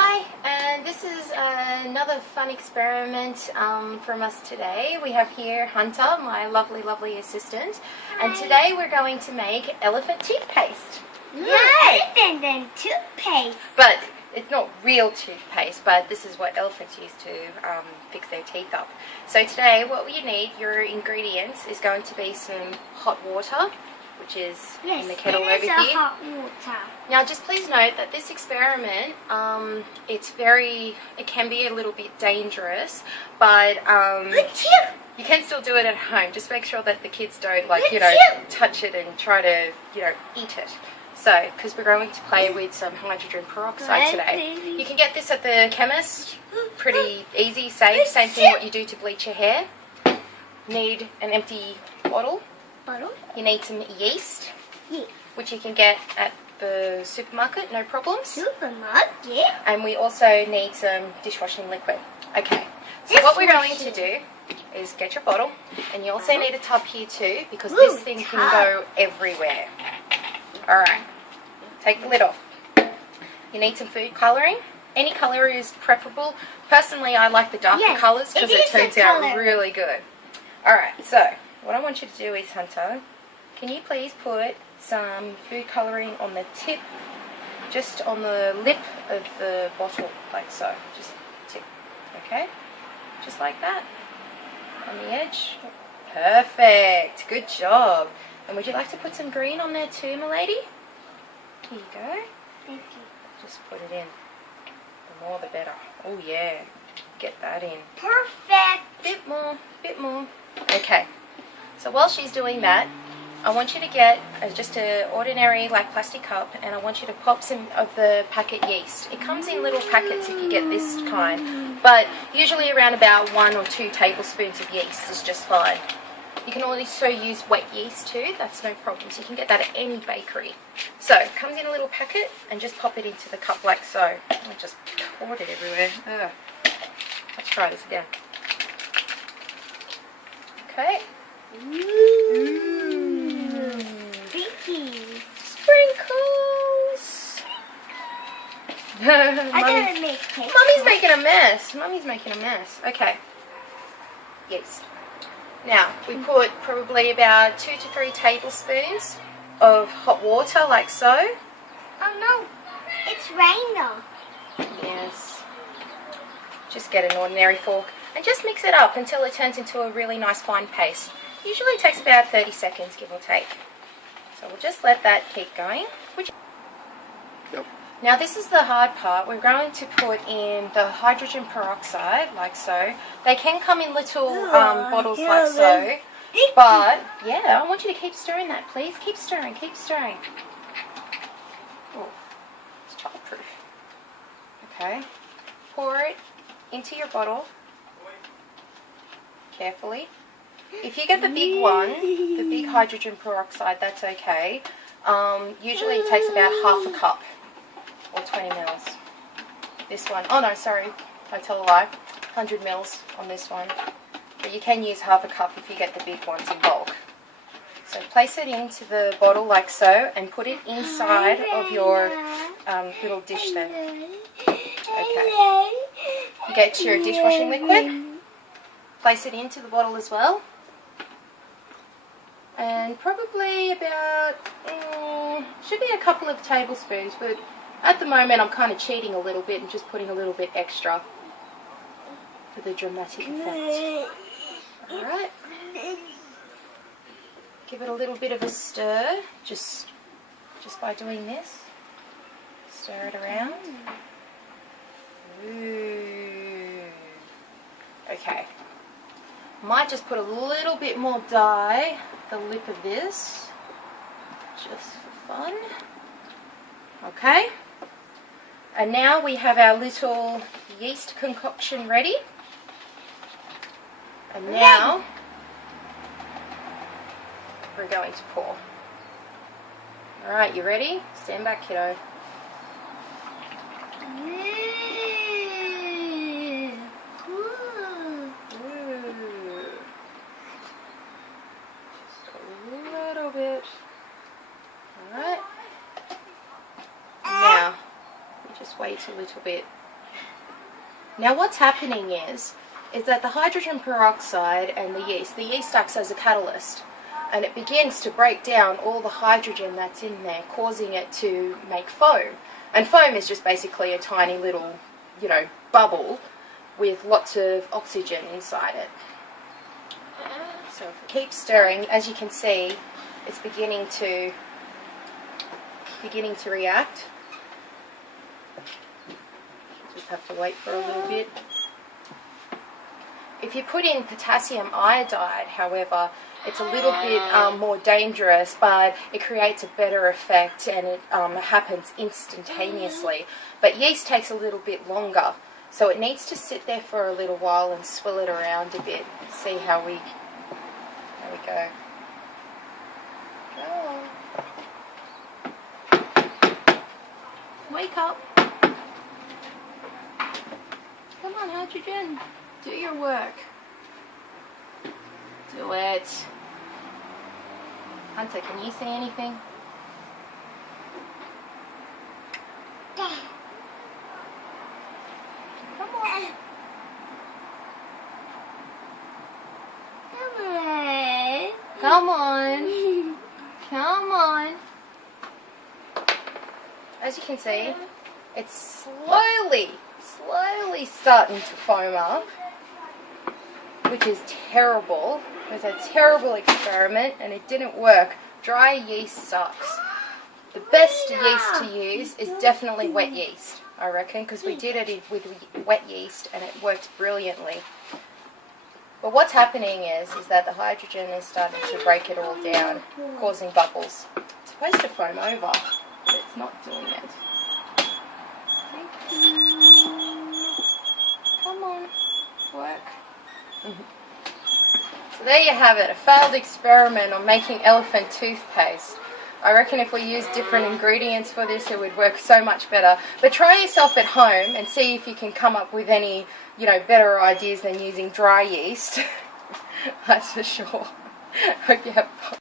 Hi, and this is another fun experiment from us today. We have here Hunter, my lovely assistant, and today we're going to make elephant toothpaste. Elephant and toothpaste. But it's not real toothpaste, but this is what elephants use to fix their teeth up. So today what you need, your ingredients, is going to be some hot water, which is in the kettle over here. Hot water. Now just please note that this experiment, it can be a little bit dangerous, but you can still do it at home. Just make sure that the kids don't touch it and try to, eat it. So, because we're going to play with some hydrogen peroxide today. You can get this at the chemist, pretty easy, safe, same thing what you do to bleach your hair. Need an empty bottle. You need some yeast, which you can get at the supermarket, no problems. And we also need some dishwashing liquid. Okay, so what we're going to do is get your bottle, and you also need a tub here too, because this thing can go everywhere. Alright, take the lid off. You need some food colouring. Any colour is preferable. Personally, I like the darker colours because it turns out really good. Alright, so what I want you to do is, Hunter, can you please put some food colouring on the tip, just on the lip of the bottle, like so. Just tip, okay? Just like that. On the edge. Perfect. Good job. And would you like to put some green on there too, my lady? Here you go. Thank you. Just put it in. The more the better. Oh yeah. Get that in. Perfect. Bit more. Okay. So while she's doing that, I want you to get just an ordinary plastic cup, and I want you to pop some of the packet yeast. It comes in little packets if you get this kind, but usually around about 1 or 2 tablespoons of yeast is just fine. You can also use wet yeast too, that's no problem. So you can get that at any bakery. So it comes in a little packet, and just pop it into the cup like so. I just poured it everywhere. Ugh. Let's try this again. Okay. Sticky. Sprinkles. I gotta make cake. Mummy's making a mess. Okay. Yes. Now we put probably about 2 to 3 tablespoons of hot water, like so. Oh no, it's rain though. Yes. Just get an ordinary fork and just mix it up until it turns into a really nice fine paste. Usually it takes about 30 seconds, give or take. So we'll just let that keep going. Yep. Now this is the hard part. We're going to put in the hydrogen peroxide, like so. They can come in little bottles like so. But, yeah, I want you to keep stirring that, please. Keep stirring. Oh, it's childproof. Okay. Pour it into your bottle. Carefully. If you get the big one, the big hydrogen peroxide, that's okay. Usually it takes about half a cup, or 20 mils. This one, oh no, sorry, I tell a lie, 100 mils on this one. But you can use half a cup if you get the big ones in bulk. So place it into the bottle like so, and put it inside of your little dish there. Okay. You get your dishwashing liquid. Place it into the bottle as well. And probably about, should be a couple of tablespoons, but at the moment I'm kind of cheating a little bit and just putting a little bit extra for the dramatic effect. Alright. Give it a little bit of a stir, just by doing this. Stir it around. Ooh. Okay. Might just put a little bit more dye the lip of this, just for fun. Okay. And now we have our little yeast concoction ready. And now we're going to pour. Alright, you ready? Stand back, kiddo. Bit. Alright. Now, you just wait a little bit Now what's happening is that the hydrogen peroxide and the yeast acts as a catalyst, and it begins to break down all the hydrogen that's in there, causing it to make foam. And foam is just basically a tiny little, bubble with lots of oxygen inside it. So if we keep stirring, as you can see, it's beginning to react. Just have to wait for a little bit. If you put in potassium iodide, however, it's a little bit more dangerous, but it creates a better effect, and it happens instantaneously. But yeast takes a little bit longer, so it needs to sit there for a little while and swill it around a bit. See how we go. Go on. Wake up. Come on, hydrogen. Do your work. Do it. Hunter, can you say anything? Come on. Come on. Come on. As you can see, it's slowly starting to foam up, which is terrible. It was a terrible experiment and it didn't work. Dry yeast sucks. The best yeast to use is definitely wet yeast, I reckon, because we did it with wet yeast and it worked brilliantly. But what's happening is that the hydrogen is starting to break it all down, causing bubbles. It's supposed to foam over, but it's not doing it. Come on, work. So there you have it, a failed experiment on making elephant toothpaste. I reckon if we used different ingredients for this, it would work so much better. But try yourself at home and see if you can come up with any, better ideas than using dry yeast. That's for sure. Hope you have fun.